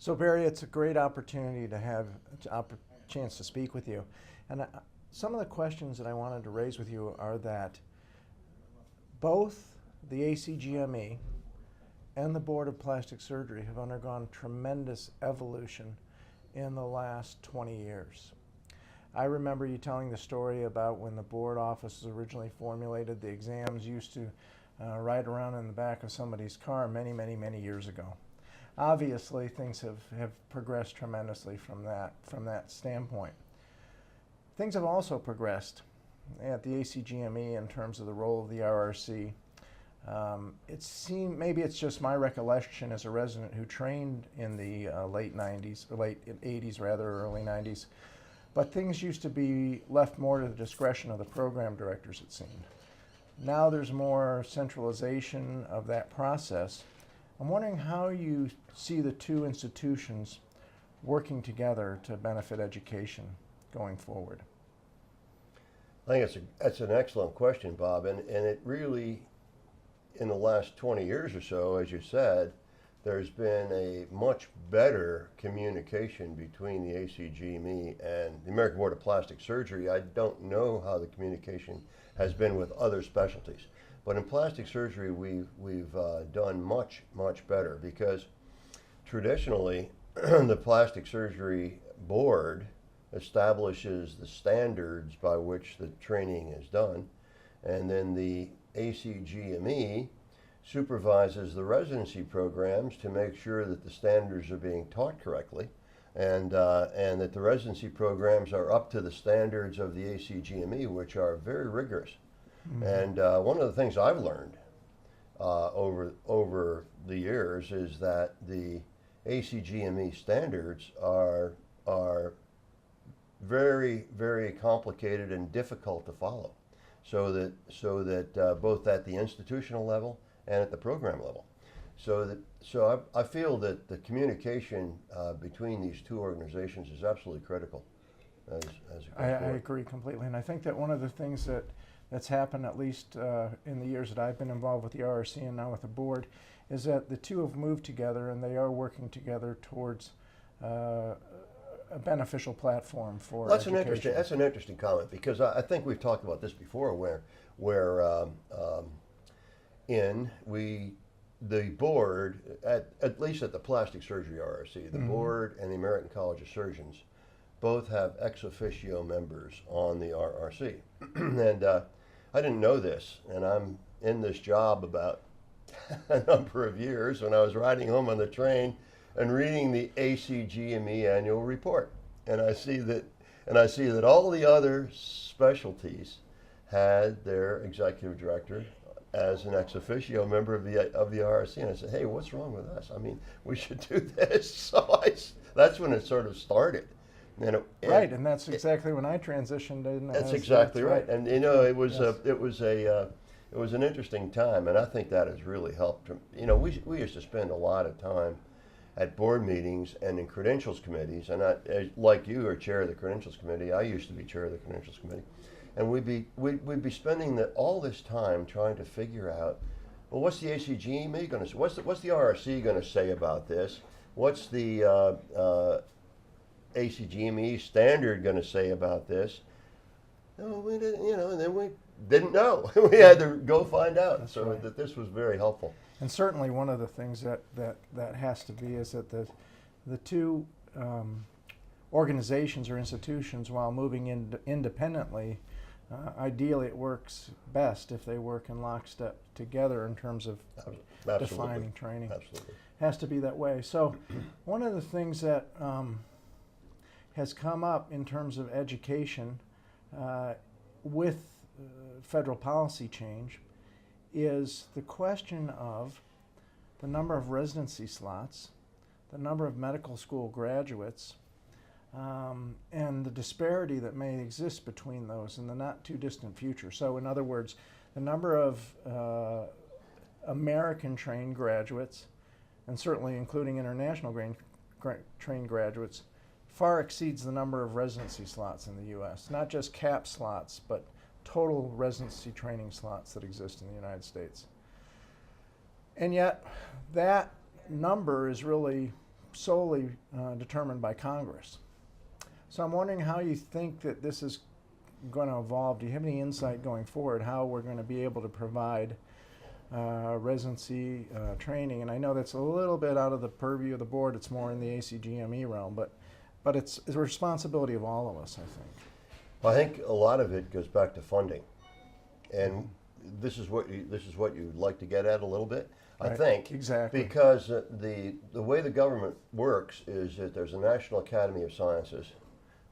So Barry, it's a great opportunity to have a chance to speak with you. And some of the questions that I wanted to raise with you are that both the ACGME and the Board of Plastic Surgery have undergone tremendous evolution in the last 20 years. I remember you telling the story about when the board office was originally formulated, the exams used to ride around in the back of somebody's car many years ago. Obviously, things have progressed tremendously from that standpoint. Things have also progressed at the ACGME in terms of the role of the RRC. It seemed, maybe it's just my recollection as a resident who trained in the late 80s rather, early 90s, but things used to be left more to the discretion of the program directors, it seemed. Now there's more centralization of that process. I'm wondering how you see the two institutions working together to benefit education going forward. I think that's an excellent question, Bob, and it really, in the last 20 years or so, as you said, there's been a much better communication between the ACGME and the American Board of Plastic Surgery. I don't know how the communication has been with other specialties, but in plastic surgery we've done much better, because traditionally the Plastic Surgery Board establishes the standards by which the training is done, and then the ACGME supervises the residency programs to make sure that the standards are being taught correctly, and that the residency programs are up to the standards of the ACGME, which are very rigorous. Mm-hmm. And one of the things I've learned over the years is that the ACGME standards are very complicated and difficult to follow, so that both at the institutional level and at the program level. So I feel that the communication between these two organizations is absolutely critical. I agree completely, and I think that one of the things that's happened, at least in the years that I've been involved with the RRC and now with the board, is that the two have moved together and they are working together towards a beneficial platform for education. That's an interesting comment, because I think we've talked about this before, where the board, at least at the Plastic Surgery RRC, the board and the American College of Surgeons both have ex officio members on the RRC. And I didn't know this, and I'm in this job about a number of years, when I was riding home on the train and reading the ACGME annual report, and I see that all the other specialties had their executive director as an ex officio member of the RRC, and I said, hey, what's wrong with us? I mean, we should do this. So that's when it sort of started. Right, and that's exactly when I transitioned in. That's exactly right. And you know, it was an interesting time, and I think that has really helped. You know, we used to spend a lot of time at board meetings and in credentials committees, and like you are chair of the credentials committee, I used to be chair of the credentials committee, and we'd be spending all this time trying to figure out, well, what's the ACGME going to say? What's the RRC going to say about this? What's the ACGME standard going to say about this? No, we didn't, and then we didn't know. We had to go find out. That's right. That this was very helpful. And certainly one of the things that has to be is that the two organizations or institutions, while moving independently, ideally it works best if they work in lockstep together in terms of defining training. Absolutely. Has to be that way. So one of the things that has come up in terms of education with federal policy change is the question of the number of residency slots, the number of medical school graduates, and the disparity that may exist between those in the not too distant future. So in other words, the number of American trained graduates, and certainly including international trained graduates, far exceeds the number of residency slots in the U.S. Not just cap slots, but total residency training slots that exist in the United States. And yet, that number is really solely determined by Congress. So I'm wondering how you think that this is going to evolve. Do you have any insight going forward how we're going to be able to provide residency training? And I know that's a little bit out of the purview of the board. It's more in the ACGME realm, but it's a responsibility of all of us, I think. I think a lot of it goes back to funding, and this is what you'd like to get at a little bit. I Right, think exactly. because the way the government works is that there's a National Academy of Sciences,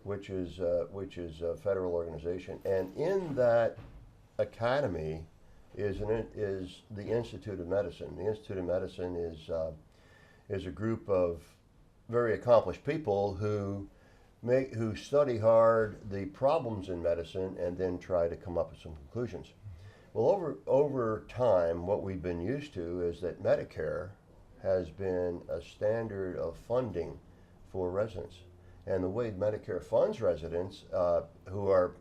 which is a federal organization, and in that academy is the Institute of Medicine. The Institute of Medicine is a group of very accomplished people who study hard the problems in medicine and then try to come up with some conclusions. Well, over time, what we've been used to is that Medicare has been a standard of funding for residents. And the way Medicare funds residents who are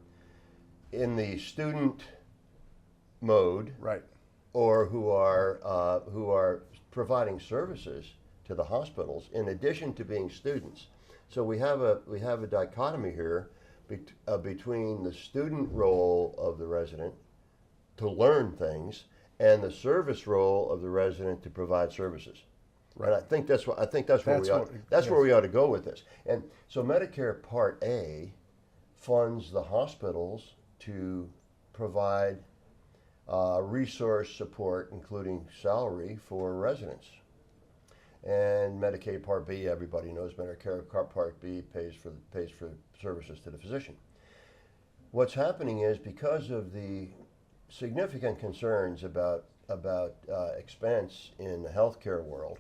in the student mode, Right. or who are providing services to the hospitals in addition to being students. So we have a dichotomy here between the student role of the resident to learn things and the service role of the resident to provide services. Right. And I think that's where we ought to go with this. And so Medicare Part A funds the hospitals to provide resource support, including salary, for residents. And Medicaid Part B, everybody knows Medicare Part B pays for services to the physician. What's happening is, because of the significant concerns about expense in the healthcare world,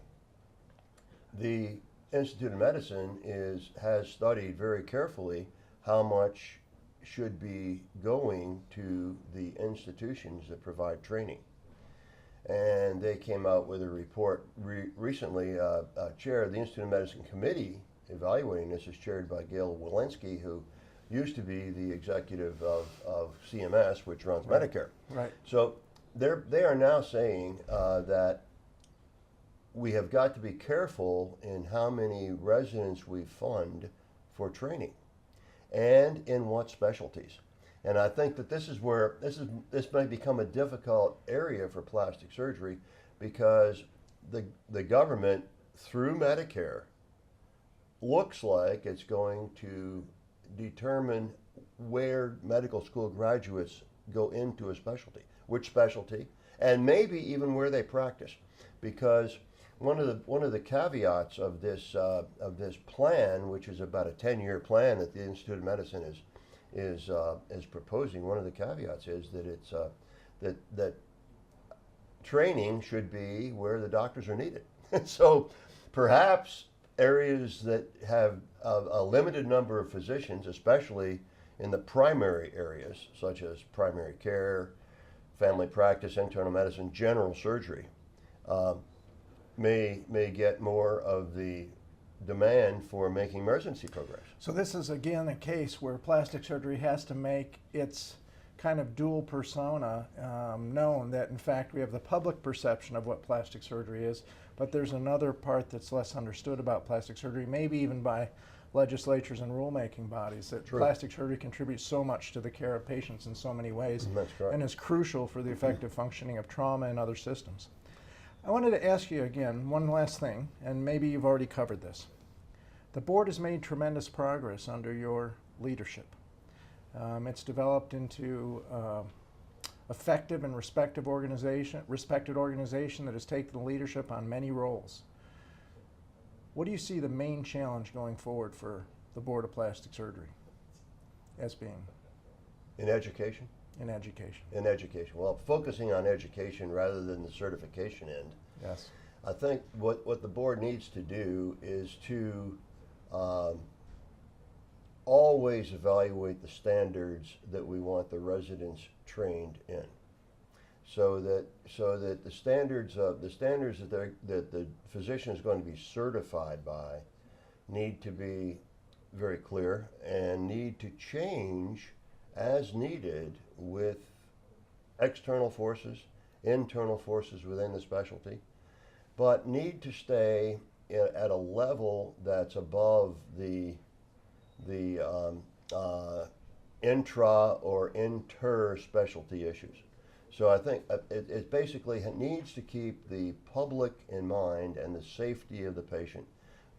the Institute of Medicine has studied very carefully how much should be going to the institutions that provide training. And they came out with a report recently. Chair of the Institute of Medicine Committee evaluating this is chaired by Gail Walensky, who used to be the executive of CMS, which runs Medicare. Right. So they are now saying that we have got to be careful in how many residents we fund for training, and in what specialties. And I think that this is where this may become a difficult area for plastic surgery, because the government, through Medicare, looks like it's going to determine where medical school graduates go into a specialty, which specialty, and maybe even where they practice. Because one of the caveats of this plan, which is about a 10-year plan that the Institute of Medicine is proposing, one of the caveats is that it's that training should be where the doctors are needed. So perhaps areas that have a limited number of physicians, especially in the primary areas such as primary care, family practice, internal medicine, general surgery, may get more of the demand for making residency programs. So this is again a case where plastic surgery has to make its kind of dual persona known, that in fact we have the public perception of what plastic surgery is, but there's another part that's less understood about plastic surgery, maybe even by legislatures and rulemaking bodies, that True. Plastic surgery contributes so much to the care of patients in so many ways. That's correct. And is crucial for the effective functioning of trauma and other systems. I wanted to ask you again one last thing, and maybe you've already covered this. The board has made tremendous progress under your leadership. It's developed into effective and respected organization that has taken the leadership on many roles. What do you see the main challenge going forward for the Board of Plastic Surgery as being? In education? In education. In education. Well, focusing on education rather than the certification end. Yes. I think what the board needs to do is to always evaluate the standards that we want the residents trained in, so that the standards that the physician is going to be certified by need to be very clear and need to change as needed with external forces, internal forces within the specialty, but need to stay at a level that's above the intra or inter specialty issues. So I think it basically needs to keep the public in mind and the safety of the patient,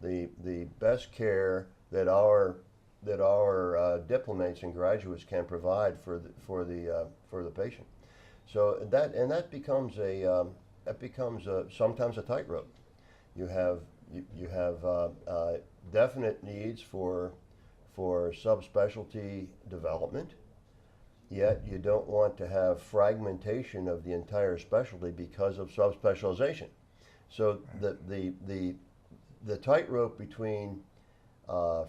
the best care that our diplomats and graduates can provide for the patient. So that becomes sometimes a tightrope. You have definite needs for subspecialty development, yet you don't want to have fragmentation of the entire specialty because of subspecialization. So the tightrope between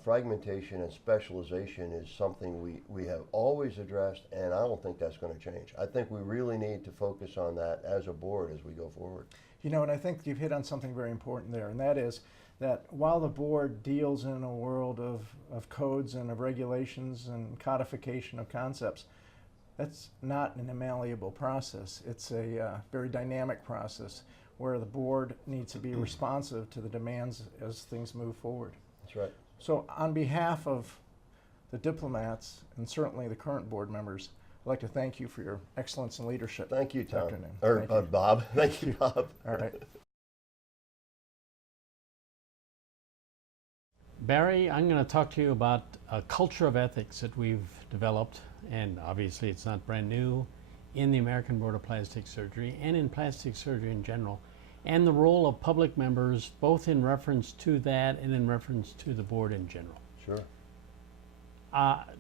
fragmentation and specialization is something we have always addressed, and I don't think that's going to change. I think we really need to focus on that as a board as we go forward. You know, and I think you've hit on something very important there, and that is that while the board deals in a world of codes and of regulations and codification of concepts, that's not an malleable process. It's a very dynamic process where the board needs to be responsive to the demands as things move forward. That's right. So on behalf of the diplomats and certainly the current board members, I'd like to thank you for your excellence and leadership. Thank you, Tom. Dr. Noone. Or Thank you. Bob. Thank you, Bob. All right. Barry, I'm going to talk to you about a culture of ethics that we've developed, and obviously it's not brand new, in the American Board of Plastic Surgery and in plastic surgery in general, and the role of public members, both in reference to that and in reference to the board in general. Sure.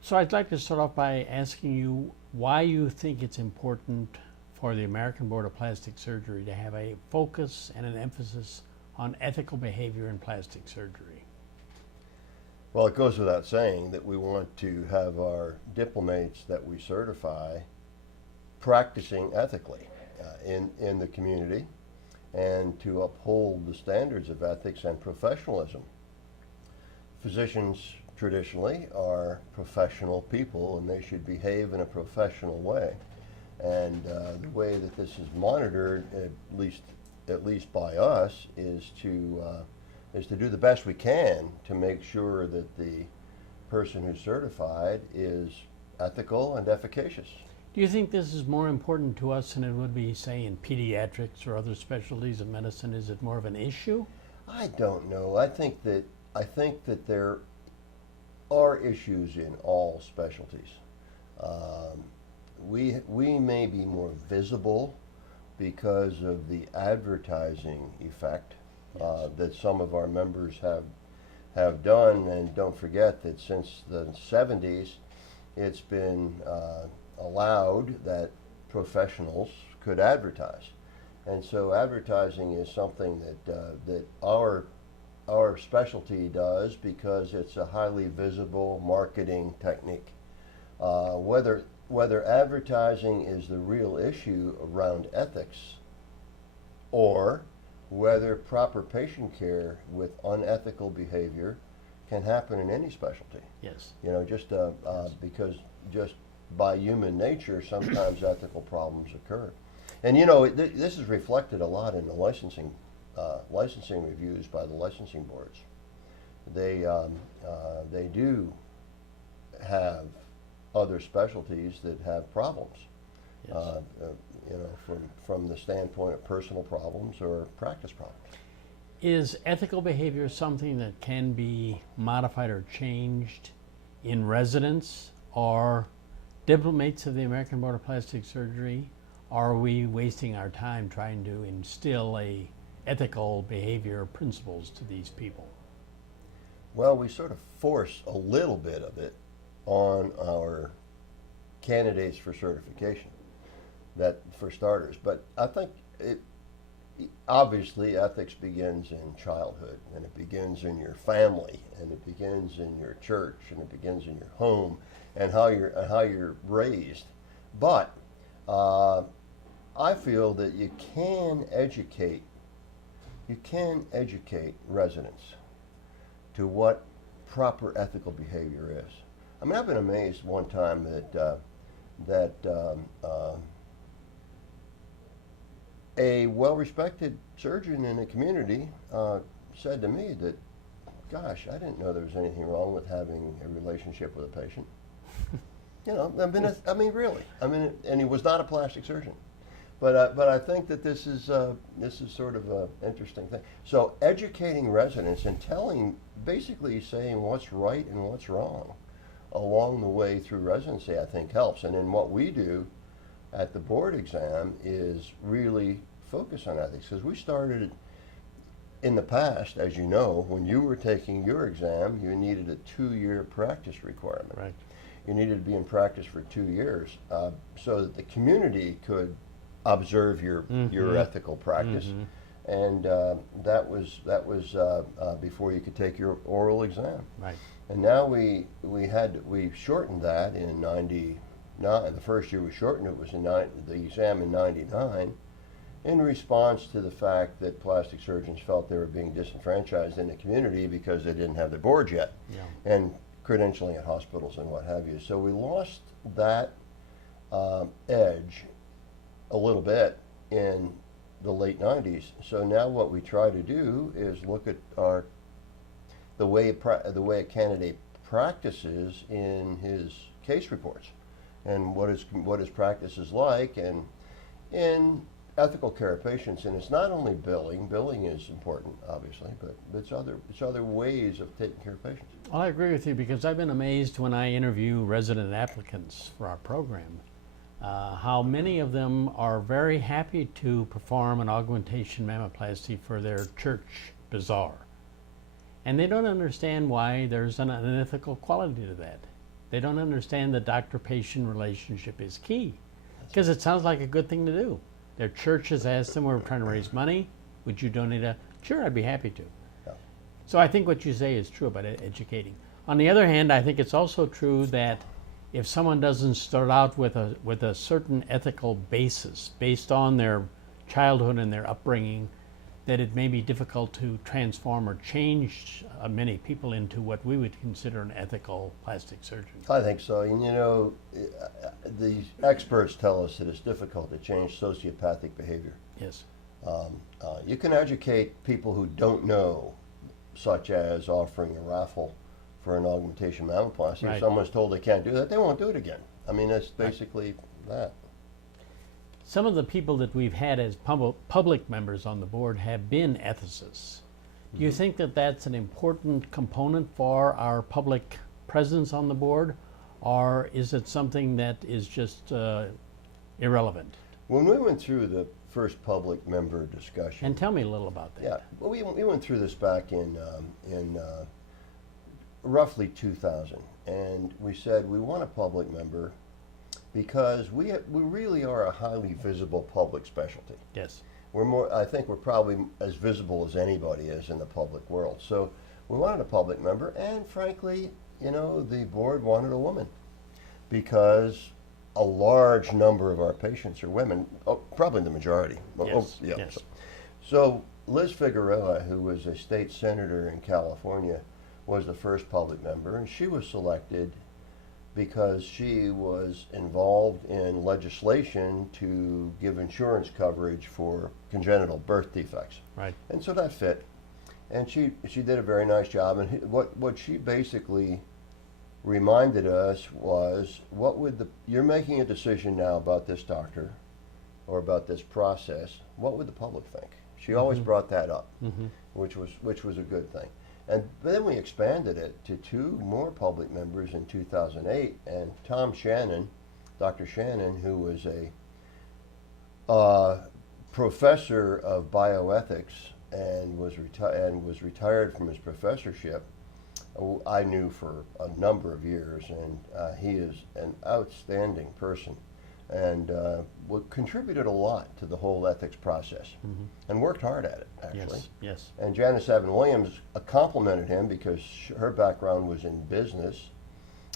So I'd like to start off by asking you why you think it's important for the American Board of Plastic Surgery to have a focus and an emphasis on ethical behavior in plastic surgery. Well, it goes without saying that we want to have our diplomats that we certify practicing ethically in the community and to uphold the standards of ethics and professionalism. Physicians traditionally are professional people and they should behave in a professional way. And the way that this is monitored, at least by us, is to do the best we can to make sure that the person who's certified is ethical and efficacious. Do you think this is more important to us than it would be, say, in pediatrics or other specialties of medicine? Is it more of an issue? I don't know. I think that there are issues in all specialties. We may be more visible because of the advertising effect that some of our members have done, and don't forget that since the 70s, it's been allowed that professionals could advertise, and so advertising is something that our specialty does because it's a highly visible marketing technique. Whether advertising is the real issue around ethics, or whether proper patient care with unethical behavior can happen in any specialty. Yes. You know, because just by human nature, sometimes ethical problems occur. And you know, this is reflected a lot in the licensing reviews by the licensing boards. They do have other specialties that have problems. Yes. You know, from the standpoint of personal problems or practice problems. Is ethical behavior something that can be modified or changed in residence or diplomats of the American Board of Plastic Surgery? Or are we wasting our time trying to instill ethical behavior principles to these people? Well, we sort of force a little bit of it on our candidates for certification, that for starters. But I think obviously ethics begins in childhood, and it begins in your family, and it begins in your church, and it begins in your home, and how you're raised. But I feel that you can educate residents to what proper ethical behavior is. I mean, I've been amazed one time that a well-respected surgeon in the community said to me that, gosh, I didn't know there was anything wrong with having a relationship with a patient. You know, I mean, really. I mean, and he was not a plastic surgeon. But I think that this is sort of an interesting thing. So educating residents and basically saying what's right and what's wrong along the way through residency, I think helps. And then what we do at the board exam is really focus on ethics, because we started in the past, as you know, when you were taking your exam, you needed a 2-year practice requirement. Right. You needed to be in practice for 2 years so that the community could observe your ethical practice, and that was before you could take your oral exam. Right. And now we shortened that in '99. The first year we shortened it was the exam in '99, in response to the fact that plastic surgeons felt they were being disenfranchised in the community because they didn't have their boards yet, and credentialing at hospitals and what have you. So we lost that edge a little bit in the late '90s. So now what we try to do is look at the way a candidate practices in his case reports, and what his practice is like, and in ethical care of patients. And it's not only billing. Billing is important, obviously, but it's other ways of taking care of patients. Well, I agree with you, because I've been amazed when I interview resident applicants for our program, how many of them are very happy to perform an augmentation mammoplasty for their church bazaar. And they don't understand why there's an unethical quality to that. They don't understand the doctor-patient relationship is key, because it sounds like a good thing to do. Their church has asked them, we're trying to raise money, would you donate Sure, I'd be happy to. Yeah. So I think what you say is true about educating. On the other hand, I think it's also true that if someone doesn't start out with a certain ethical basis based on their childhood and their upbringing, that it may be difficult to transform or change many people into what we would consider an ethical plastic surgeon. I think so. And you know, the experts tell us that it's difficult to change sociopathic behavior. Yes. You can educate people who don't know, such as offering a raffle for an augmentation mammoplasty. Right. If someone's told they can't do that, they won't do it again. I mean, that's basically that. Some of the people that we've had as public members on the board have been ethicists. Do you think that that's an important component for our public presence on the board, or is it something that is just irrelevant? When we went through the first public member discussion, And tell me a little about that. yeah, well, we went through this back in roughly 2000, and we said we want a public member because we really are a highly visible public specialty. Yes. I think we're probably as visible as anybody is in the public world. So we wanted a public member, and frankly, you know, the board wanted a woman, because a large number of our patients are women, probably the majority. Yes. Yeah. Yes. So Liz Figueroa, who was a state senator in California, was the first public member, and she was selected because she was involved in legislation to give insurance coverage for congenital birth defects. Right. And so that fit. And she did a very nice job. And what she basically reminded us was, you're making a decision now about this doctor or about this process, what would the public think? She always brought that up, which was a good thing. And then we expanded it to 2 more public members in 2008, and Tom Shannon, Dr. Shannon, who was a professor of bioethics and was retired from his professorship, I knew for a number of years, and he is an outstanding person, and contributed a lot to the whole ethics process, and worked hard at it, actually. Yes. Yes. And Janice Evan Williams complimented him because her background was in business,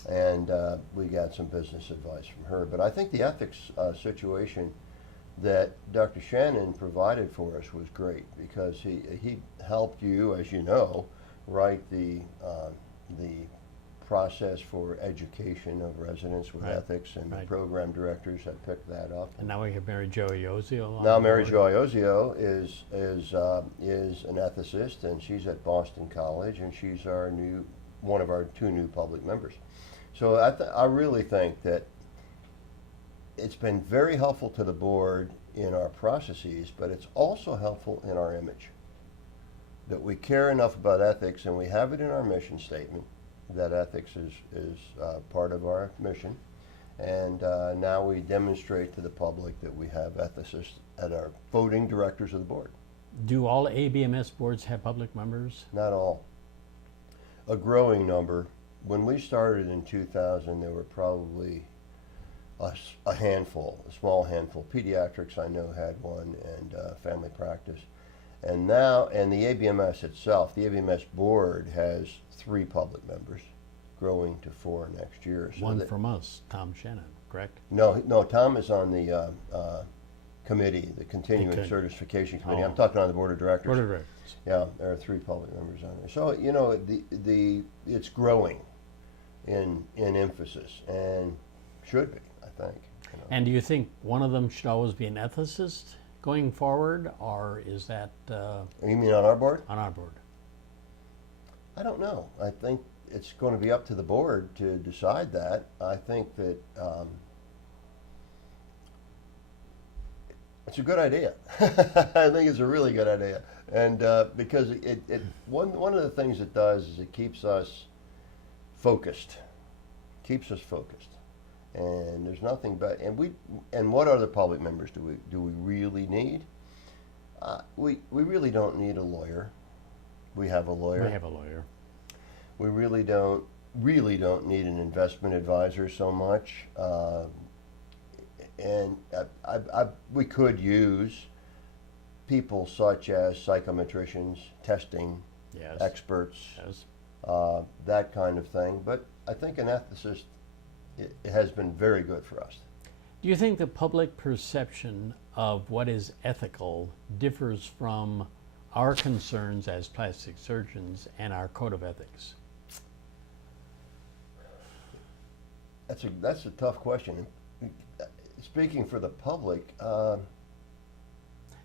and we got some business advice from her. But I think the ethics situation that Dr. Shannon provided for us was great, because he helped you, as you know, write the process for education of residents with Right. ethics, and the Right. program directors have picked that up. And now we have Mary Jo Iozio on Now the Mary board. Jo Iozio is an ethicist, and she's at Boston College, and she's one of our 2 new public members. So I really think that it's been very helpful to the board in our processes, but it's also helpful in our image. That we care enough about ethics, and we have it in our mission statement that ethics is part of our mission. And now we demonstrate to the public that we have ethicists at our voting directors of the board. Do all ABMS boards have public members? Not all. A growing number. When we started in 2000, there were probably a handful, a small handful. Pediatrics, I know, had one, and family practice. And now, and the ABMS itself, the ABMS board has 3 public members, growing to 4 next year. So One that- from us, Tom Shannon, correct? No, Tom is on the committee, the Continuing Okay. Certification Committee. Oh. I'm talking on the board of directors. Board of Directors. Yeah, there are 3 public members on there. So, you know, it's growing in emphasis, and should be, I think. You know. And do you think one of them should always be an ethicist going forward, or is that You mean on our board? on our board? I don't know. I think it's going to be up to the board to decide that. I think that it's a good idea. I think it's a really good idea, and because one of the things it does is it keeps us focused, and there's nothing but and what other public members do we really need? We really don't need a lawyer. We have a lawyer. We have a lawyer. We really don't need an investment advisor so much, and we could use people such as psychometricians, testing Yes. experts, Yes. that kind of thing. But I think an ethicist it has been very good for us. Do you think the public perception of what is ethical differs from our concerns as plastic surgeons and our code of ethics? That's a tough question. Speaking for the public,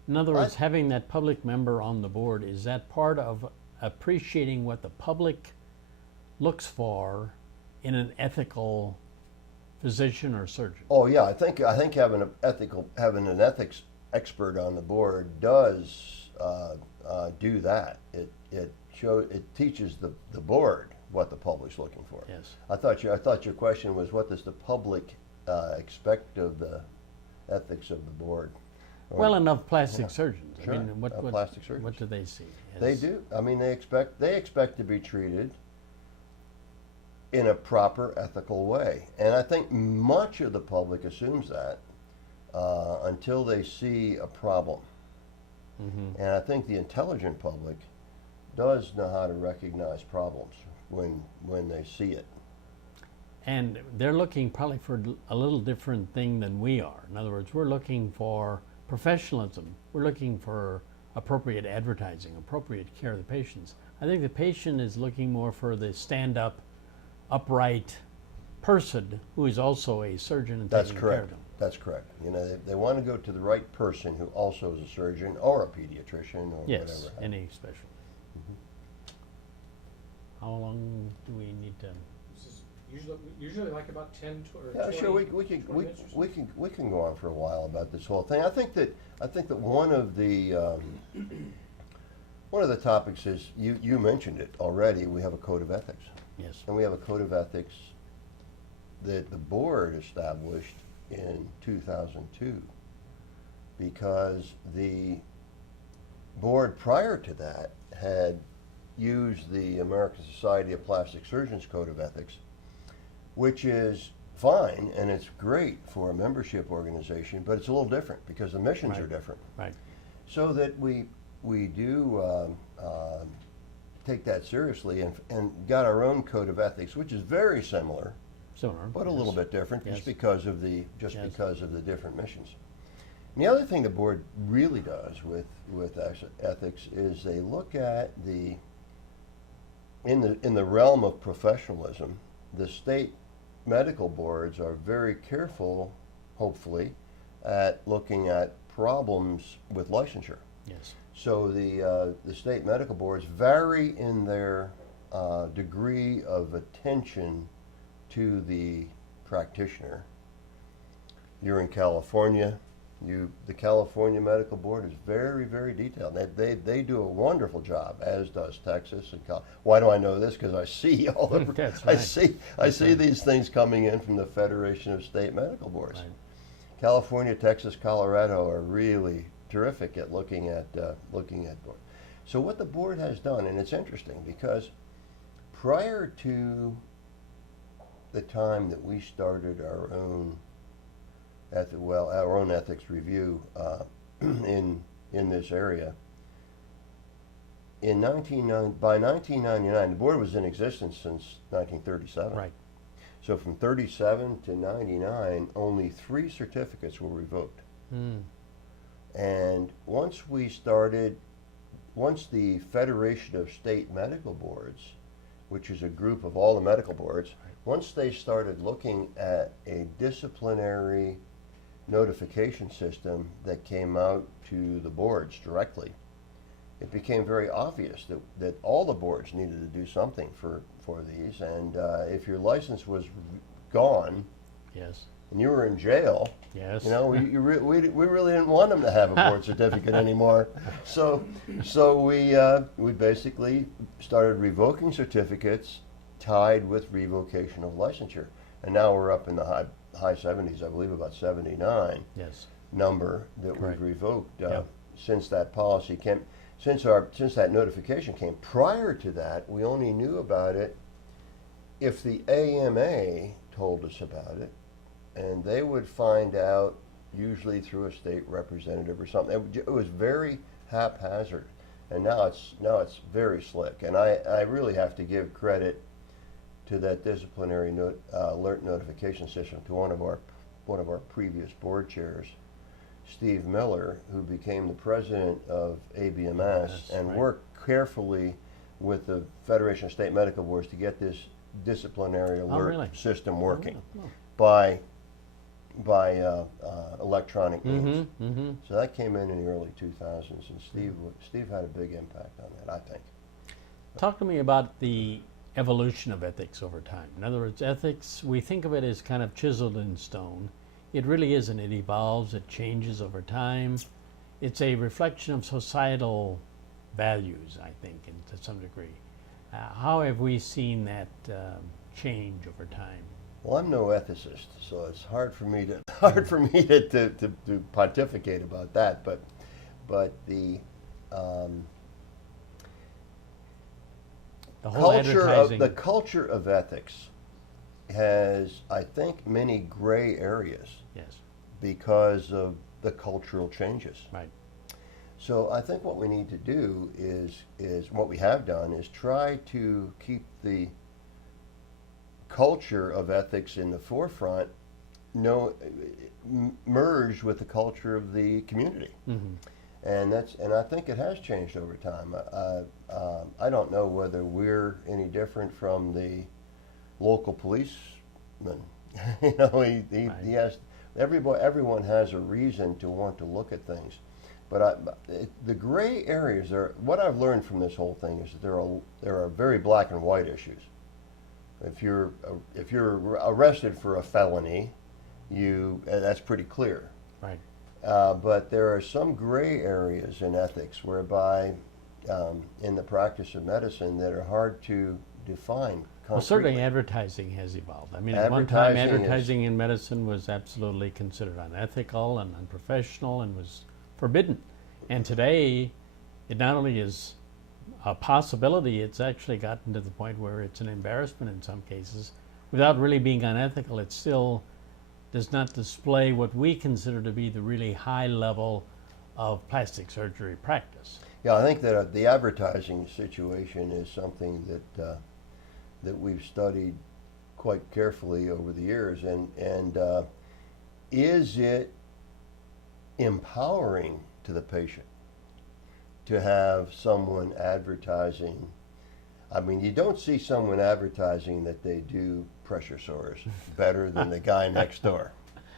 In other words, having that public member on the board, is that part of appreciating what the public looks for in an ethical physician or surgeon? oh yeah, I think having an ethics expert on the board does do that. It teaches the board what the public's looking for. Yes. I thought your question was, what does the public expect of the ethics of the board? Or- Well, enough plastic Yeah. surgeons. Sure. I mean, what Plastic surgeons. what do they see? They as- do. I mean, they expect to be treated in a proper ethical way, and I think much of the public assumes that until they see a problem. Mhm. And I think the intelligent public does know how to recognize problems when they see it. And they're looking probably for a little different thing than we are. In other words, we're looking for professionalism. We're looking for appropriate advertising, appropriate care of the patients. I think the patient is looking more for the stand-up, upright person who is also a surgeon and That's taking care of correct. them. That's correct. You know, they want to go to the right person who also is a surgeon or a pediatrician or Yes, whatever. any special. How long do we need to? This is usually like about 10 or Yeah, 20. sure. We 20 minutes or so. we can go on for a while about this whole thing. I think that one of the topics is you mentioned it already. We have a code of ethics, Yes. and we have a code of ethics that the board established in 2002, because the board prior to that had used the American Society of Plastic Surgeons Code of Ethics, which is fine and it's great for a membership organization, but it's a little different because the missions are Right. different. Right. So that we do take that seriously and got our own code of ethics, which is very similar, Sooner. but a little bit different, Yes. just because of the different missions. And the other thing the board really does with ethics is they look at in the realm of professionalism, the state medical boards are very careful, hopefully, at looking at problems with licensure. Yes. So the state medical boards vary in their degree of attention to the practitioner. You're in California. The California Medical Board is very, very detailed. They do a wonderful job, as does Texas and Why do I know this? Because I see all the That's I right. see these things coming in from the Federation of State Medical Boards. Right. California, Texas, Colorado are really terrific at looking at board. So what the board has done, and it's interesting because prior to the time that we started our own ethics review in this area, by 1999, the board was in existence since 1937. Right. So from 37 to 99, only 3 certificates were revoked. Mm. And once the Federation of State Medical Boards, which is a group of all the medical boards, once they started looking at a disciplinary notification system that came out to the boards directly, it became very obvious that all the boards needed to do something for these. And if your license was gone Yes. and you were in jail, Yes. you know, we really didn't want them to have a board certificate anymore. So we basically started revoking certificates tied with revocation of licensure. And now we're up in the high 70s, I believe about 79 Yes. number that Correct. we've revoked Yep. since that policy came, since that notification came. Prior to that, we only knew about it if the AMA told us about it, and they would find out usually through a state representative or something. It was very haphazard, and now it's very slick. And I really have to give credit to that disciplinary alert notification system to one of our previous board chairs, Steve Miller, who became the president of ABMS Yes, and right. worked carefully with the Federation of State Medical Boards to get this disciplinary alert really? system working Oh. by electronic means. Mm-hmm. Mm-hmm. So that came in the early 2000s, and Steve had a big impact on that, I think. Talk to me about the evolution of ethics over time. In other words, ethics, we think of it as kind of chiseled in stone. It really isn't. It evolves, it changes over time. It's a reflection of societal values, I think, and to some degree. How have we seen that change over time? Well, I'm no ethicist, so it's hard for me to pontificate about that. But the whole advertising. the culture of ethics has, I think, many gray areas Yes, because of the cultural changes. right. So I think what we need to do is what we have done is try to keep the culture of ethics in the forefront, merged with the culture of the community. Mm-hmm. And I think it has changed over time. I don't know whether we're any different from the local policeman. You know, he has everyone has a reason to want to look at things, but the gray areas are what I've learned from this whole thing is that there are very black and white issues. If you're arrested for a felony, that's pretty clear. Right. But there are some gray areas in ethics whereby, in the practice of medicine, that are hard to define concretely. Well, certainly advertising has evolved. I mean, at one time, Advertising advertising in medicine was absolutely considered unethical and unprofessional and was forbidden. And today, it not only is a possibility, it's actually gotten to the point where it's an embarrassment in some cases. Without really being unethical, it still does not display what we consider to be the really high level of plastic surgery practice. Yeah, I think that the advertising situation is something that we've studied quite carefully over the years, and is it empowering to the patient to have someone advertising I mean, you don't see someone advertising that they do pressure sores better than the guy next door.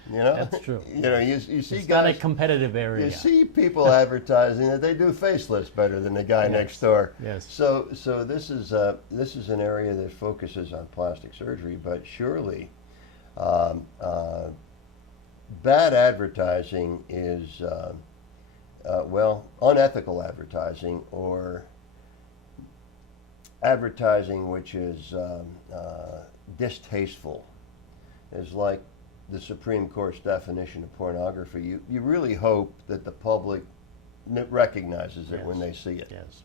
You know, That's true. You know, you see It's not a guys. competitive area. You see people advertising that they do facelifts better than the guy Yes. next door. Yes. So this is an area that focuses on plastic surgery, but surely bad advertising is well, unethical advertising, or advertising which is distasteful, is like the Supreme Court's definition of pornography. You really hope that the public recognizes it when they see it. Yes.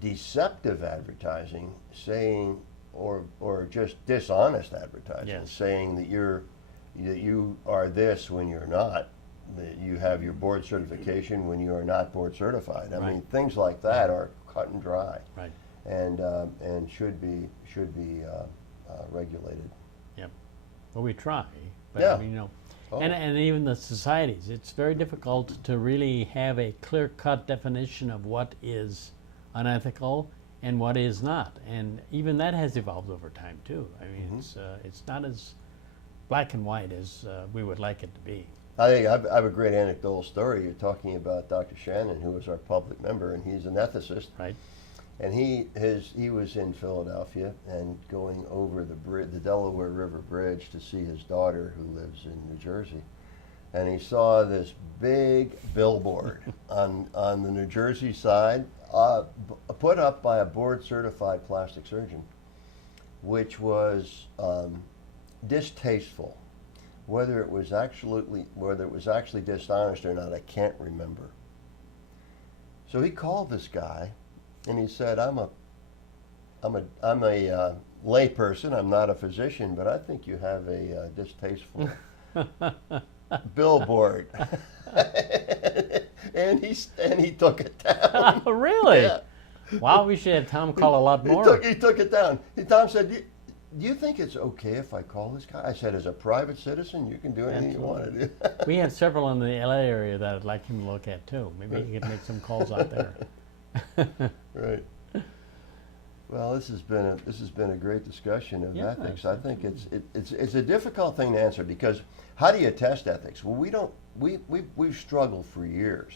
Deceptive advertising, saying, or just dishonest advertising, Yes. saying that you are this when you're not, that you have your board certification when you are not board certified. I mean, things like that are cut and dry, Right. and should be regulated. Yep. Well, we try, but Yeah. I mean, Oh. and even the societies, it's very difficult to really have a clear-cut definition of what is unethical and what is not, and even that has evolved over time too. I mean, it's not as black and white as we would like it to be. I think I have a great anecdotal story. You're talking about Dr. Shannon, who is our public member, and he's an ethicist. Right. And he was in Philadelphia and going over the Delaware River Bridge to see his daughter, who lives in New Jersey. And he saw this big billboard on the New Jersey side, put up by a board-certified plastic surgeon, which was distasteful. Whether it was actually dishonest or not, I can't remember. So he called this guy, and he said, "I'm a lay person. I'm not a physician, but I think you have a distasteful billboard." and he took it down. Oh, really? Yeah. Wow, we should have Tom call a lot more. He took it down. Tom said, "Do you think it's okay if I call this guy?" I said, "As a private citizen, you can do anything you want to do." We have several in the LA area that I'd like him to look at too. Maybe he could make some calls out there. Right. Well, this has been a great discussion of Yeah, ethics. I think it's a difficult thing to answer, because how do you test ethics? Well, we've struggled for years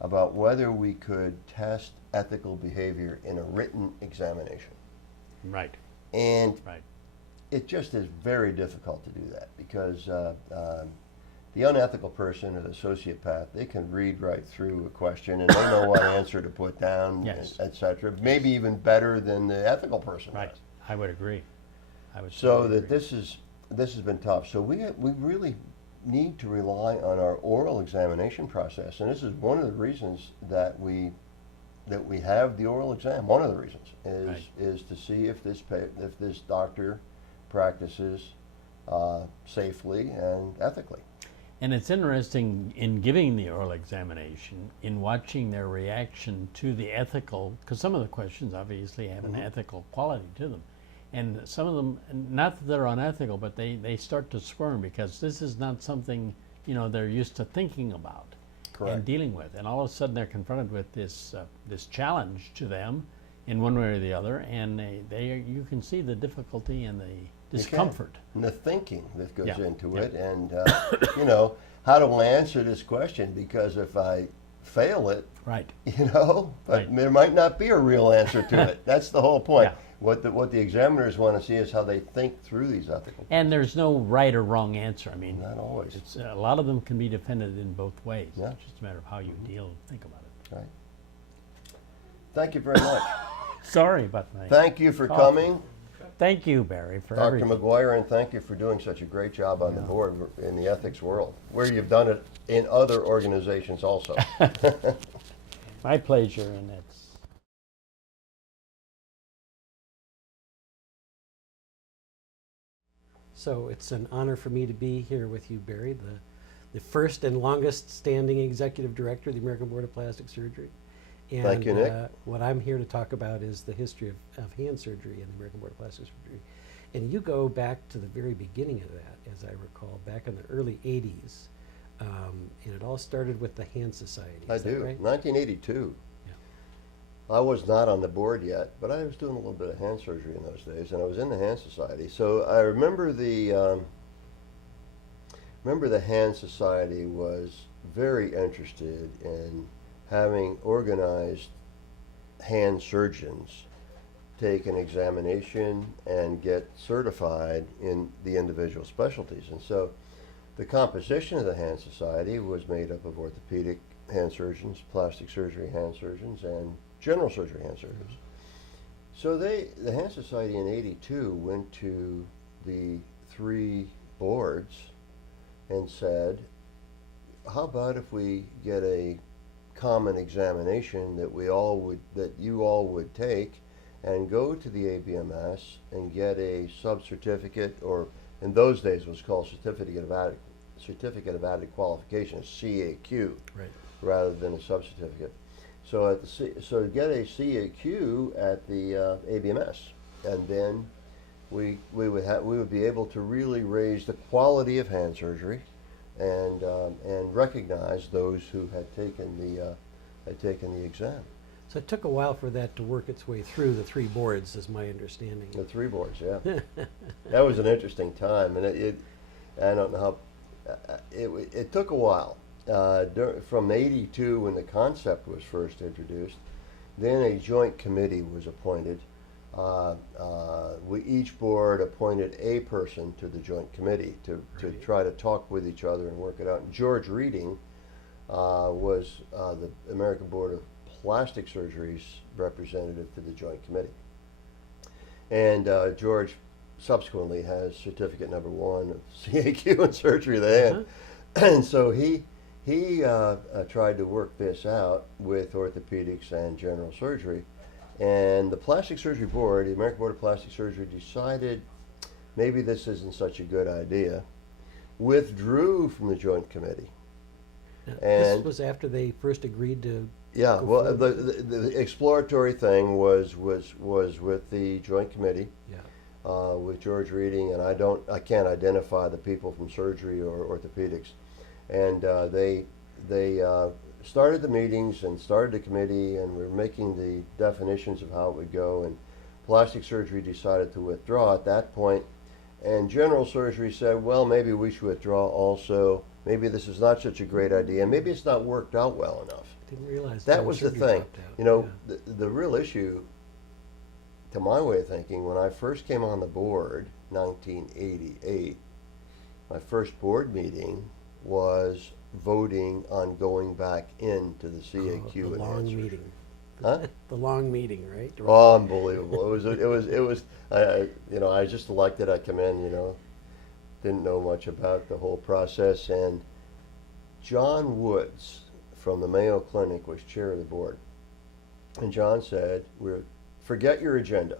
about whether we could test ethical behavior in a written examination, Right. and Right. it just is very difficult to do that, because the unethical person or the sociopath, they can read right through a question and they know what answer to put down, Yes. et cetera. Maybe even better than the ethical person Right. does. I would agree. I would So totally that agree. this has been tough. So we really need to rely on our oral examination process, and this is one of the reasons that we have the oral exam. One of the reasons is to see if this doctor practices safely and ethically. And it's interesting in giving the oral examination, in watching their reaction to the ethical, because some of the questions obviously have an ethical quality to them. And some of them, not that they're unethical, but they start to squirm, because this is not something, they're used to thinking about Correct. and dealing with. And all of a sudden they're confronted with this challenge to them in one way or the other, and you can see the difficulty and the discomfort. And the thinking that goes Yeah. into Yeah. it, and how do I answer this question? Because if I fail it, Right. but Right. there might not be a real answer to it. That's the whole point. Yeah. What the examiners want to see is how they think through these ethical. And there's no right or wrong answer. I mean, Not always. it's a lot of them can be defended in both ways. Yeah. It's just a matter of how you think about it. Right. Thank you very much. Sorry about my. Thank you for Oh. coming, Thank you, Barry, for Dr. everything. McGuire, and thank you for doing such a great job on the board in the ethics world, where you've done it in other organizations also. My pleasure, and it's. So it's an honor for me to be here with you, Barry, the first and longest standing executive director of the American Board of Plastic Surgery. And Thank you, Nick. what I'm here to talk about is the history of hand surgery in the American Board of Plastic Surgery. And you go back to the very beginning of that, as I recall, back in the early 80s. And it all started with the Hand Society. I Is that do. right? 1982. I was not on the board yet, but I was doing a little bit of hand surgery in those days, and I was in the Hand Society. So I remember the Hand Society was very interested in having organized hand surgeons take an examination and get certified in the individual specialties. And so the composition of the Hand Society was made up of orthopedic hand surgeons, plastic surgery hand surgeons, and general surgery hand surgeons. So the Hand Society in '82 went to the 3 boards and said, how about if we get a common examination that you all would take and go to the ABMS and get a sub-certificate, or in those days was called Certificate of Added Qualification, CAQ, Right. rather than a sub-certificate. So so get a CAQ at the ABMS, and then we would be able to really raise the quality of hand surgery, and recognize those who had taken the exam. So it took a while for that to work its way through the 3 boards, is my understanding. The 3 boards, yeah. That was an interesting time, and I don't know how it took a while. From '82, when the concept was first introduced, then a joint committee was appointed. Each board appointed a person to the joint committee to try to talk with each other and work it out. And George Reading was the American Board of Plastic Surgery's representative to the joint committee. And George subsequently has certificate number 1 of CAQ in surgery of the hand. And so he tried to work this out with orthopedics and general surgery. And the Plastic Surgery Board, the American Board of Plastic Surgery, decided maybe this isn't such a good idea, withdrew from the joint committee. Now, And this was after they first agreed to. yeah, go well, forward. the exploratory thing was with the joint committee, Yeah. with George Reading, and I can't identify the people from surgery or orthopedics, and they started the meetings and started the committee, and we're making the definitions of how it would go, and plastic surgery decided to withdraw at that point, and general surgery said, well, maybe we should withdraw also. Maybe this is not such a great idea. Maybe it's not worked out well enough. Didn't realize That general was the surgery thing. dropped out. You know, Yeah. the real issue, to my way of thinking, when I first came on the board, 1988, my first board meeting was voting on going back into the CAQ Oh, the and long hand surgery. meeting. Huh? The long meeting, right? Unbelievable. It was, I just elected, I come in, didn't know much about the whole process, and John Woods from the Mayo Clinic was chair of the board. And John said, forget your agenda.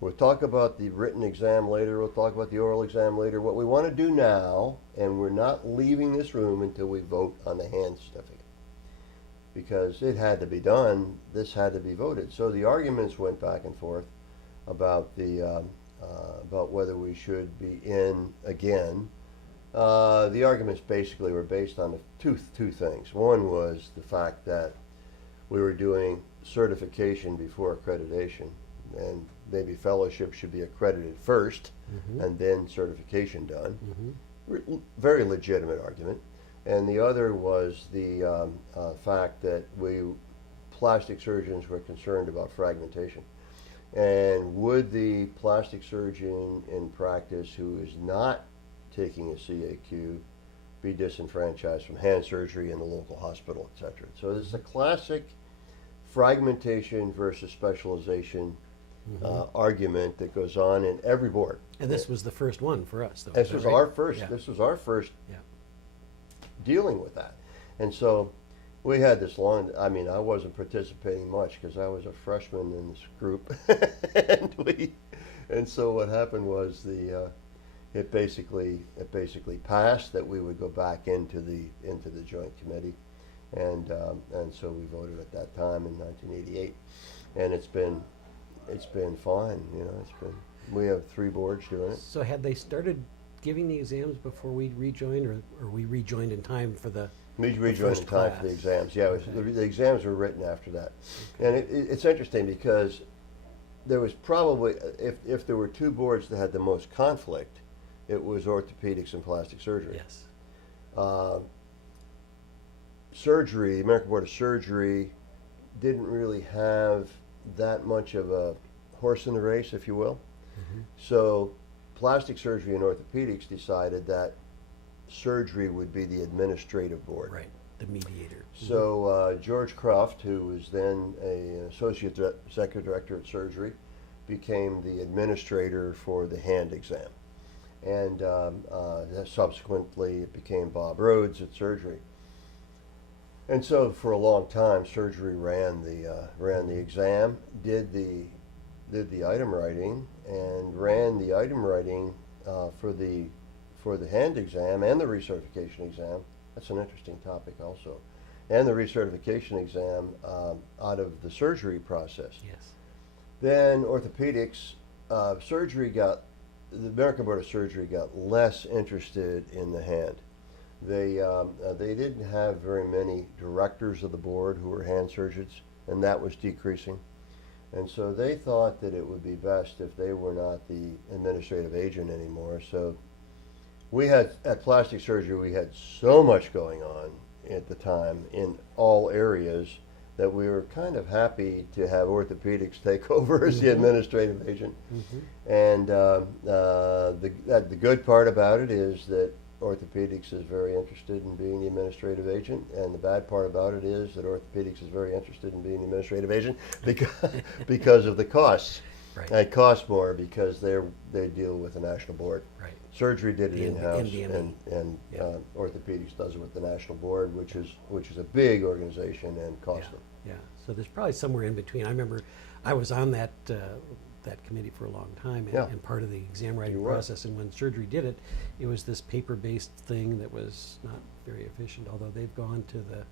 We'll talk about the written exam later, we'll talk about the oral exam later. What we want to do now, and we're not leaving this room until we vote on the hand certificate. Because it had to be done, this had to be voted. So the arguments went back and forth about about whether we should be in again. The arguments basically were based on two things. One was the fact that we were doing certification before accreditation, and maybe fellowship should be accredited first, and then certification done. Very legitimate argument. And the other was the fact that plastic surgeons were concerned about fragmentation. And would the plastic surgeon in practice who is not taking a CAQ be disenfranchised from hand surgery in the local hospital, et cetera? So this is a classic fragmentation versus specialization argument that goes on in every board. And this was the first one for us, though. This is that was right? our first. Yeah. This was our first Yeah. dealing with that, and so we had this long. I mean, I wasn't participating much because I was a freshman in this group, and so what happened was it basically passed that we would go back into the joint committee, and so we voted at that time in 1988, and it's been fine. We have 3 boards doing it. So had they started giving the exams before we rejoined, or we rejoined in time for the We the rejoined first in time for the class. exams. Yeah, Okay. the exams were written after that. And it's interesting because there was probably, if there were two boards that had the most conflict, it was orthopedics and plastic surgery. Yes. Surgery, the American Board of Surgery, didn't really have that much of a horse in the race, if you will. Mm-hmm. So plastic surgery and orthopedics decided that surgery would be the administrative board. Right. The mediator. So George Croft, who was then an associate executive director at surgery, became the administrator for the hand exam. And subsequently it became Bob Rhodes at surgery. And so for a long time, surgery ran the exam, did the item writing, and ran the item writing for the hand exam and the recertification exam. That's an interesting topic also, and the recertification exam out of the surgery process. Yes. Then orthopedics, the American Board of Surgery got less interested in the hand. They didn't have very many directors of the board who were hand surgeons, and that was decreasing. And so they thought that it would be best if they were not the administrative agent anymore. So we had, at plastic surgery, we had so much going on at the time in all areas that we were kind of happy to have orthopedics take over as the administrative agent. Mm-hmm. And the good part about it is that orthopedics is very interested in being the administrative agent, and the bad part about it is that orthopedics is very interested in being the administrative agent because of the costs. Right. It costs more because they deal with the national board. Right. Surgery did it The in-house, NDME. and Yeah. orthopedics does it with the national board, which is a big organization and costly. Yeah. So there's probably somewhere in between. I remember I was on that committee for a long time, and, Yeah. and part of the exam writing You were. process. And when surgery did it, it was this paper-based thing that was not very efficient. Although they've gone to the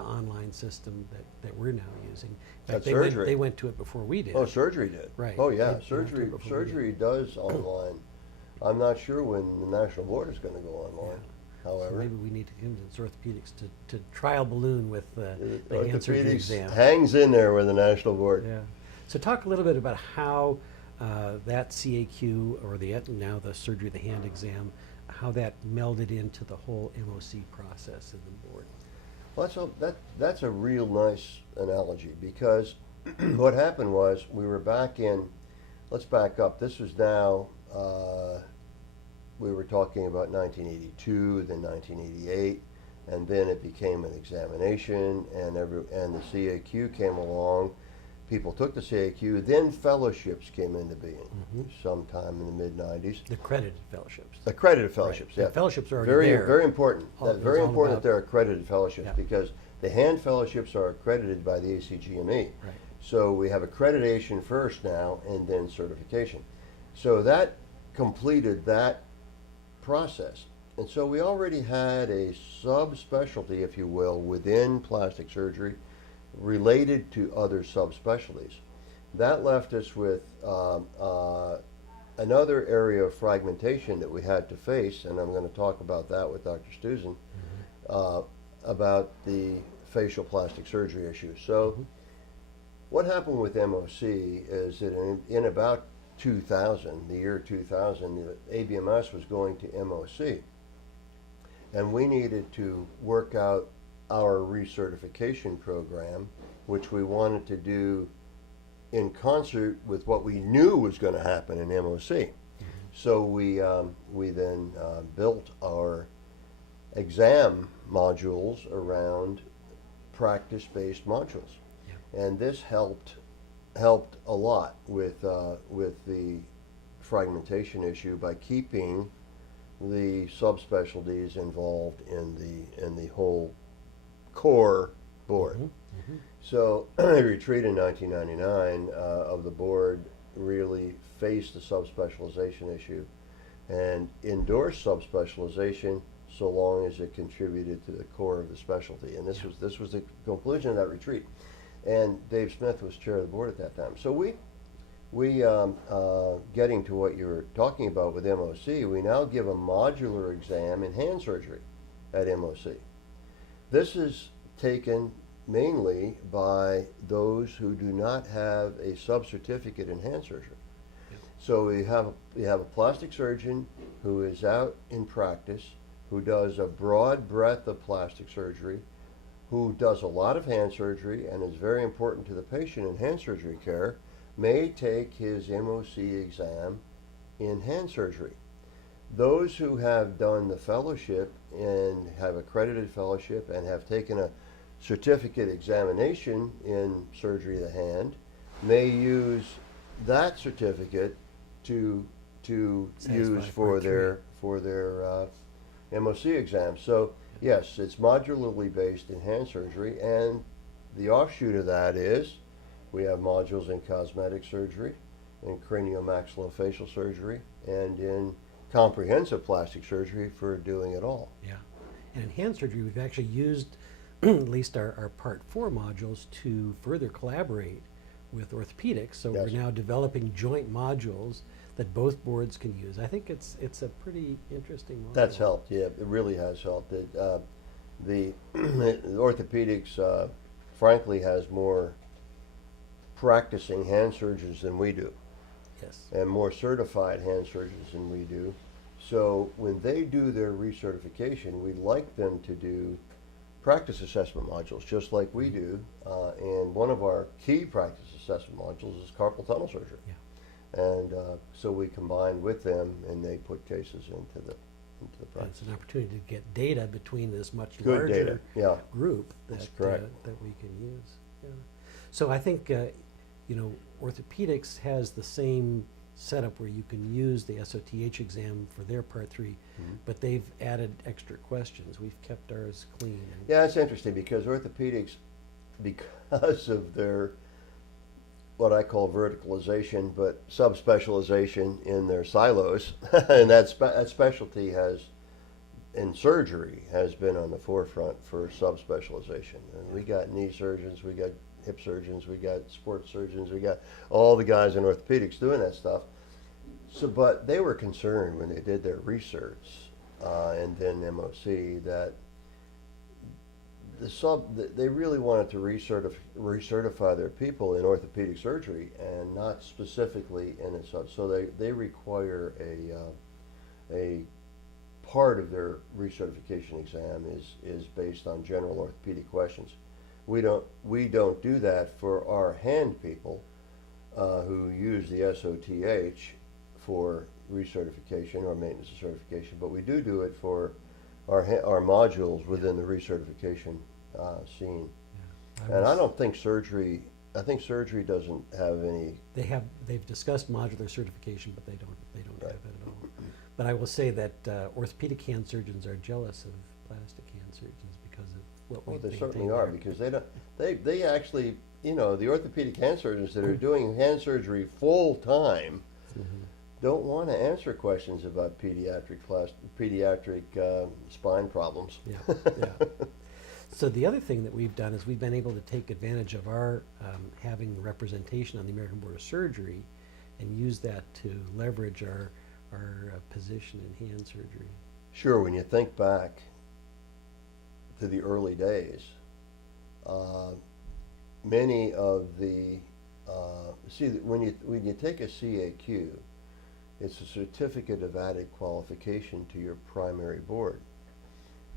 online system that we're now using. In fact, That's surgery. They went to it before we did. Oh, surgery did. Right. Oh, yeah. They went to Surgery it before we did. surgery does online. I'm not sure when the national board is going to go online. So However, maybe we need to convince orthopedics to trial balloon with the hand surgery orthopedics exam. hangs in there with the national board. Yeah. So talk a little bit about how that CAQ, or now the surgery of the hand exam, how that melded into the whole MOC process in the board. Well, that's a real nice analogy, because what happened was we were back in, let's back up. This was now, we were talking about 1982, then 1988, and then it became an examination, and the CAQ came along. People took the CAQ, then fellowships came into being sometime in the mid-90s. The accredited fellowships. Accredited fellowships, Right. yeah. The fellowships are already very, there. Very important. All- That's very it's all important that about- they're accredited fellowships, Yeah. because the hand fellowships are accredited by the ACGME. Right. So we have accreditation first now, and then certification. So that completed that process. And so we already had a subspecialty, if you will, within plastic surgery related to other subspecialties. That left us with another area of fragmentation that we had to face, and I'm going to talk about that with Dr. Stuzen, about the facial plastic surgery issue. So what happened with MOC is that in about 2000, the year 2000, the ABMS was going to MOC, and we needed to work out our recertification program, which we wanted to do in concert with what we knew was going to happen in MOC. So we then built our exam modules around practice-based modules, and this helped a lot with the fragmentation issue by keeping the subspecialties involved in the whole core board. So a retreat in 1999 of the board really faced the subspecialization issue and endorsed subspecialization so long as it contributed to the core of the specialty. And this was the conclusion of that retreat. And Dave Smith was chair of the board at that time. So we getting to what you were talking about with MOC, we now give a modular exam in hand surgery at MOC. This is taken mainly by those who do not have a sub-certificate in hand surgery. So we have a plastic surgeon who is out in practice, who does a broad breadth of plastic surgery, who does a lot of hand surgery and is very important to the patient in hand surgery care, may take his MOC exam in hand surgery. Those who have done the fellowship and have accredited fellowship and have taken a certificate examination in surgery of the hand may use that certificate to use Satisfy for Part their MOC exam. So yes, it's modularly based in hand surgery, and the offshoot of that is we have modules in cosmetic surgery, in craniomaxillofacial surgery, and in comprehensive plastic surgery for doing it all. Yeah, and in hand surgery, we've actually used at least our Part 4 modules to further collaborate with orthopedics. So Yes. we're now developing joint modules that both boards can use. I think it's a pretty interesting model. That's helped, yeah, it really has helped. The orthopedics, frankly, has more practicing hand surgeons than we do, Yes. and more certified hand surgeons than we do. So when they do their recertification, we like them to do practice assessment modules, just like we do. And one of our key practice assessment modules is carpal tunnel surgery. Yeah. And so we combine with them, and they put cases into the And practice. it's an opportunity to get data between this much Good data, larger yeah. group that, That's correct. that we can use. Yeah. So I think, orthopedics has the same setup where you can use the SOTH exam for their Part 3, but they've added extra questions. We've kept ours clean. Yeah, it's interesting because orthopedics, because of their what I call verticalization, but subspecialization in their silos, and that specialty has, in surgery, has been on the forefront for subspecialization. And we got knee surgeons, we got hip surgeons, we got sports surgeons, we got all the guys in orthopedics doing that stuff. So, but they were concerned when they did their research and then MOC that they really wanted to recertify their people in orthopedic surgery and not specifically in it. So they require a part of their recertification exam is based on general orthopedic questions. We don't do that for our hand people who use the SOTH for recertification or maintenance of certification, but we do it for our modules within the recertification scene. Yeah. And I don't think surgery. I think surgery doesn't have any. They've discussed modular certification, but they don't Right. have it at all. But I will say that orthopedic hand surgeons are jealous of plastic hand surgeons because of what Well, we they certainly maintain are there. because they actually, the orthopedic hand surgeons that are doing hand surgery full time don't want to answer questions about pediatric spine problems. Yeah, yeah. So the other thing that we've done is we've been able to take advantage of our having representation on the American Board of Surgery and use that to leverage our position in hand surgery. Sure, when you think back to the early days, many of the when you take a CAQ, it's a certificate of added qualification to your primary board.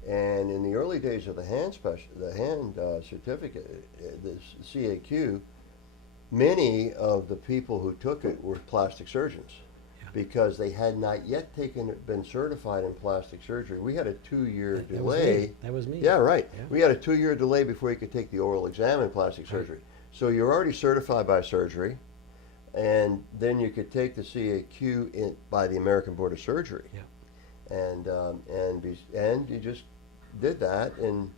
And in the early days of the hand certificate, the CAQ, many of the people who took it were plastic surgeons because they had not yet been certified in plastic surgery. We had a 2-year delay. That was me. Yeah, right. Yeah. We had a 2-year delay before you could take the oral exam in plastic surgery. So you're already certified by surgery, and then you could take the CAQ by the American Board of Surgery. Yeah. And you just did that, and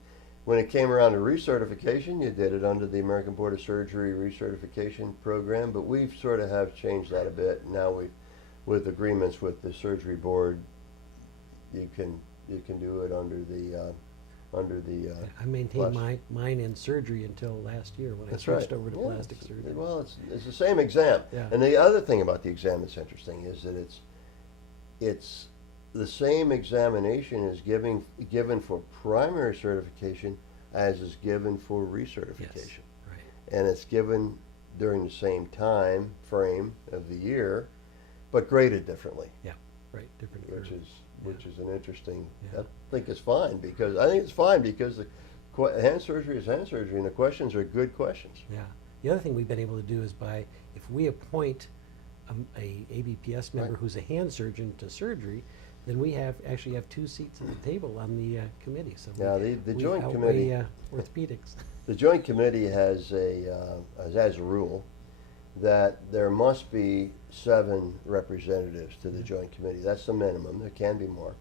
when it came around to recertification, you did it under the American Board of Surgery recertification program. But we've sort of have changed that a bit. Now with agreements with the surgery board, you can do it under the I maintained plastic. mine in surgery until last year when I That's switched right. over to Yeah, plastic surgery. Well, it's the same exam. Yeah. And the other thing about the exam that's interesting is that it's the same examination is given for primary certification as is given for recertification. Right. And it's given during the same time frame of the year, but graded differently, Yeah. Right. Different. which curve. is an interesting. Yeah. I think it's fine because the hand surgery is hand surgery, and the questions are good questions. Yeah. The other thing we've been able to do is if we appoint a ABPS member Right. who's a hand surgeon to surgery, then we actually have 2 seats at the table on the committee. So Now, we, the we joint outweigh, committee- orthopedics. The joint committee has a rule that there must be 7 representatives to the joint committee. That's the minimum. There can be more,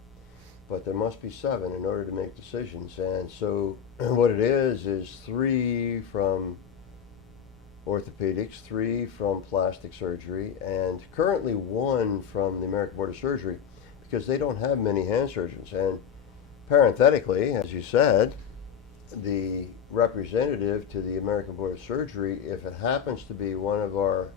but there must be 7 in order to make decisions. And so, what it is 3 from orthopedics, 3 from plastic surgery, and currently 1 from the American Board of Surgery, because they don't have many hand surgeons. And parenthetically, as you said, the representative to the American Board of Surgery, if it happens to be one of our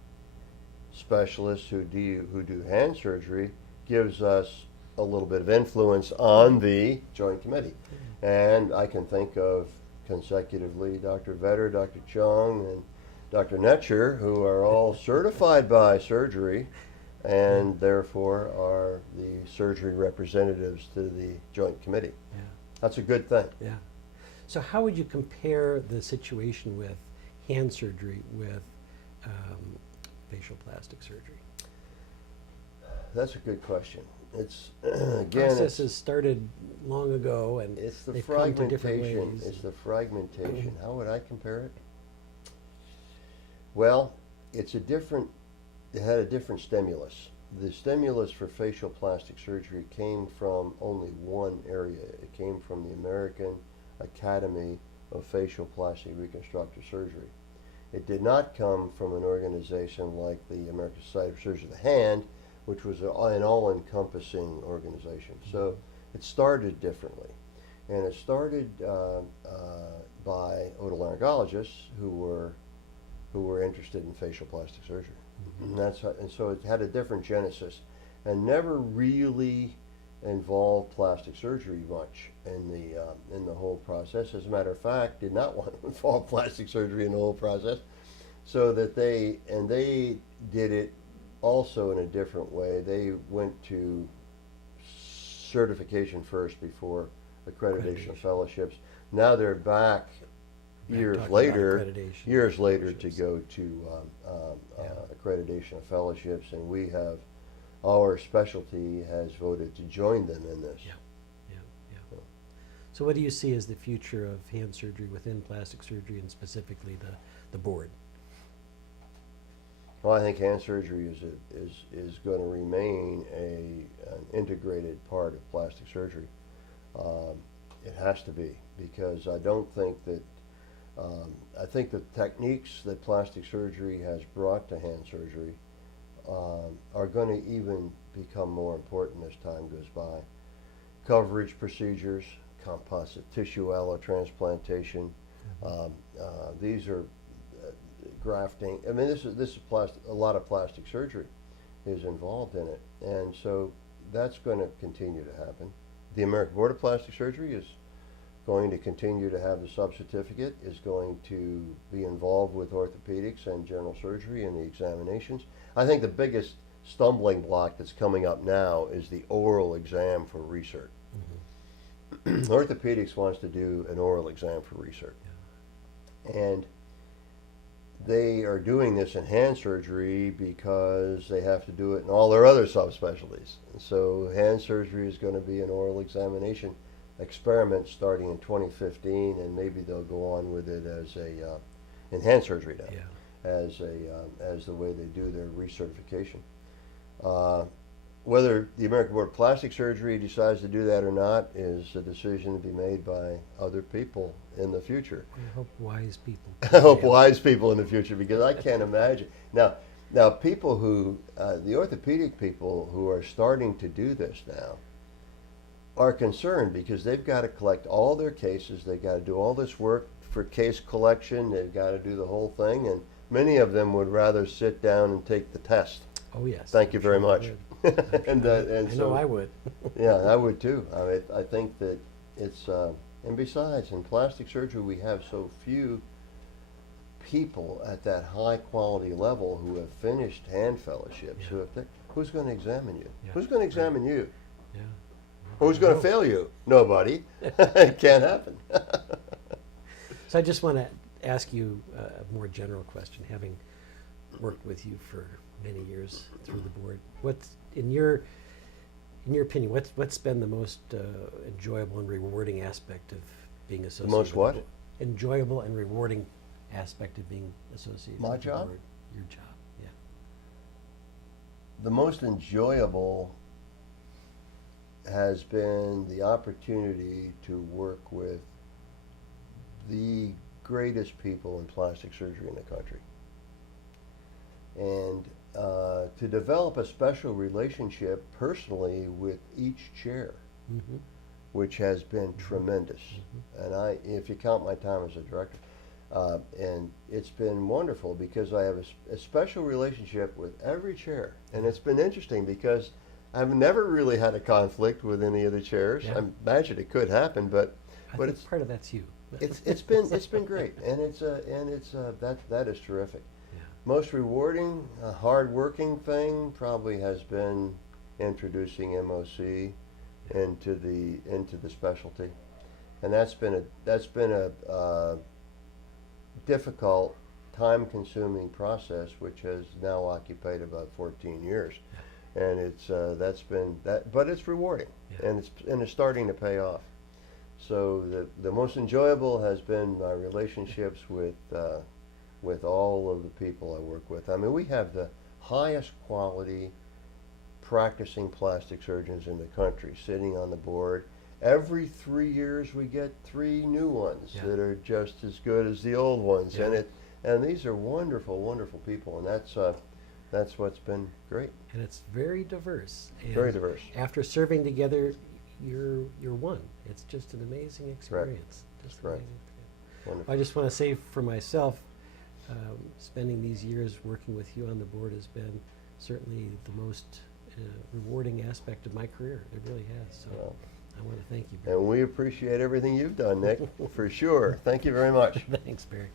specialists who do hand surgery, gives us a little bit of influence on the joint committee. And I can think of consecutively Dr. Vetter, Dr. Chung, and Dr. Netcher, who are all certified by surgery and therefore are the surgery representatives to the joint committee. Yeah. That's a good thing. Yeah. So how would you compare the situation with hand surgery with facial plastic surgery? That's a good question. It's Processes started long ago, and it's the they've come to different fragmentation. ways. It's the fragmentation. How would I compare it? Well, it had a different stimulus. The stimulus for facial plastic surgery came from only one area. It came from the American Academy of Facial Plastic Reconstructive Surgery. It did not come from an organization like the American Society of Surgery of the Hand, which was an all-encompassing organization. So it started differently. And it started by otolaryngologists who were interested in facial plastic surgery. And so it had a different genesis and never really involved plastic surgery much in the whole process. As a matter of fact, did not want to involve plastic surgery in the whole process. So that they did it also in a different way. They went to certification first before accreditation of fellowships. Now they're back years talking later about accreditation to fellowships. go to accreditation of fellowships, and we have, our specialty has voted to join them in this. Yeah. So what do you see as the future of hand surgery within plastic surgery, and specifically the board? Well, I think hand surgery is going to remain an integrated part of plastic surgery. It has to be, because I don't think that I think the techniques that plastic surgery has brought to hand surgery are going to even become more important as time goes by. Coverage procedures, composite tissue allotransplantation, these are grafting. I mean, this is a lot of plastic surgery is involved in it, and so that's going to continue to happen. The American Board of Plastic Surgery is going to continue to have the sub-certificate, is going to be involved with orthopedics and general surgery in the examinations. I think the biggest stumbling block that's coming up now is the oral exam for research. Orthopedics wants to do an oral exam for research. And they are doing this in hand surgery because they have to do it in all their other subspecialties. And so hand surgery is going to be an oral examination experiment starting in 2015, and maybe they'll go on with it as in hand surgery now, as the way they do their recertification. Whether the American Board of Plastic Surgery decides to do that or not is a decision to be made by other people in the future. I hope wise people. I hope wise people in the future, because I can't imagine. Now people who, the orthopedic people who are starting to do this now are concerned because they've got to collect all their cases, they've got to do all this work for case collection, they've got to do the whole thing, and many of them would rather sit down and take the test. Oh yes. Thank you I'm very sure much. they would. and I so know I would. yeah, I would too. I mean, I think that it's and besides, in plastic surgery, we have so few people at that high quality level who have finished hand fellowships. Yeah. Who's going to examine you? Yeah. Who's going to examine you? Yeah. Who's going to fail you? Nobody. It can't happen. So I just want to ask you a more general question, having worked with you for many years through the board. What's in your opinion? What's been the most enjoyable and rewarding aspect of being associated? most with the what? board? Enjoyable and rewarding aspect of being associated. My with the job? board. Your job. Yeah. The most enjoyable has been the opportunity to work with the greatest people in plastic surgery in the country. And to develop a special relationship personally with each chair, Mm-hmm. which has been tremendous. And if you count my time as a director, and it's been wonderful because I have a special relationship with every chair. And it's been interesting because I've never really had a conflict with any of the chairs. Yeah. I imagine it could happen, but I think it's part of that's you. it's been great, and that is terrific. Yeah. Most rewarding, hard-working thing probably has been introducing MOC into the specialty, and that's been a difficult, time-consuming process, which has now occupied about 14 years, and but it's rewarding, Yeah. and it's starting to pay off. So the most enjoyable has been my relationships with all of the people I work with. I mean, we have the highest quality practicing plastic surgeons in the country sitting on the board. Every 3 years we get 3 new ones Yeah. that are just as good as the old ones, Yeah. and these are wonderful, wonderful people, and that's what's been great. And it's very diverse. And Very diverse. After serving together, you're one. It's just an amazing experience. Just an Right. amazing experience. Wonderful. I just want to say for myself, spending these years working with you on the board has been certainly the most rewarding aspect of my career. It really has. So Well, I want to thank you. Barry. and we appreciate everything you've done, Nick, for sure. Thank you very much. Thanks, Barry.